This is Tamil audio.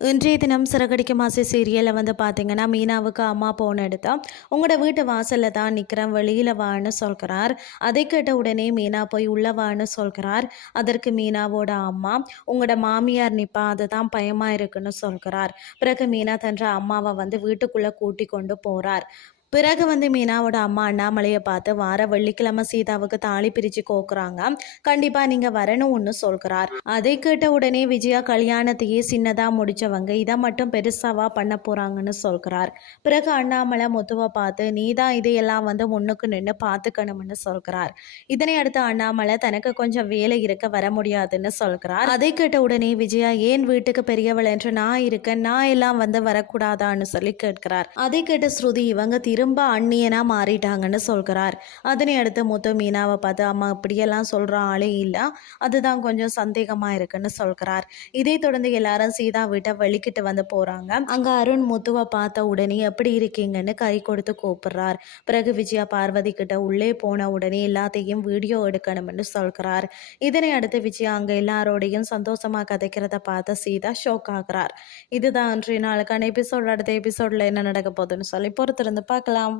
இன்றைய தினம் சிறகடிக்க மாசி சீரியலில் வந்து பார்த்தீங்கன்னா மீனாவுக்கு அம்மா போன எடுத்தா உங்களோட வீட்டு வாசலில் தான் நிற்கிறேன் வெளியில் வான்னு சொல்கிறார். அதை கேட்ட உடனே மீனா போய் உள்ள வான்னு சொல்கிறார். அதற்கு மீனாவோட அம்மா உங்களோட மாமியார் நிப்பா அதுதான் பயமாக இருக்குன்னு சொல்கிறார். பிறகு மீனா தன்ற அம்மாவை வந்து வீட்டுக்குள்ளே கூட்டி கொண்டு போகிறார் பிறகு வந்து மீனாவோட அம்மா அண்ணாமலையை பார்த்து வார வெள்ளிக்கிழமை சீதாவுக்கு தாலி பிரித்து கோக்குறாங்க. கண்டிப்பாக நீங்கள் வரணும்னு சொல்கிறார். அதை கேட்ட உடனே விஜயா கல்யாணத்தையே சின்னதாக முடிச்சவங்க இதை மட்டும் பெருசாவா பண்ண போகிறாங்கன்னு சொல்கிறார். பிறகு அண்ணாமலை முத்துவை பார்த்து நீ தான் இதையெல்லாம் வந்து முன்னுக்கு நின்று பார்த்துக்கணும்னு சொல்கிறார். இதனை அடுத்து அண்ணாமலை தனக்கு கொஞ்சம் வேலை இருக்க வர முடியாதுன்னு சொல்கிறார். அதை கேட்ட உடனே விஜயா ஏன் வீட்டுக்கு பெரியவள் என்று நான் இருக்கேன். நான் எல்லாம் வந்து வரக்கூடாதான்னு சொல்லி கேட்கிறார். அதை கேட்ட ஸ்ருதி இவங்க திரும்ப அந்நியனாக மாறிட்டாங்கன்னு சொல்கிறார். அதனை அடுத்து முத்து மீனாவை பார்த்து அம்மா இப்படியெல்லாம் சொல்கிற ஆளே இல்லை. அதுதான் கொஞ்சம் சந்தேகமாக இருக்குன்னு சொல்கிறார். இதை தொடர்ந்து எல்லாரும் சீதா வீட்டை வெளிக்கிட்டு வந்து போகிறாங்க. அங்கே அருண் முத்துவை பார்த்த உடனே எப்படி இருக்கீங்கன்னு கை கொடுத்து கூப்பிடுறார். பிறகு விஜயா பார்வதி கிட்ட உள்ளே போன உடனே எல்லாத்தையும் வீடியோ எடுக்கணும்னு சொல்கிறார். இதனை அடுத்து விஜயா அங்கே எல்லாரோடையும் சந்தோஷமாக கதைக்கிறத பார்த்து சீதா ஷோக் ஆகிறார். இதுதான் இன்றைய நாளுக்கான எபிசோட். அடுத்த எபிசோடில் என்ன நடக்க போகுதுன்னு சொல்லி பொறுத்திருந்து பார்க்கலாம். রাখলাম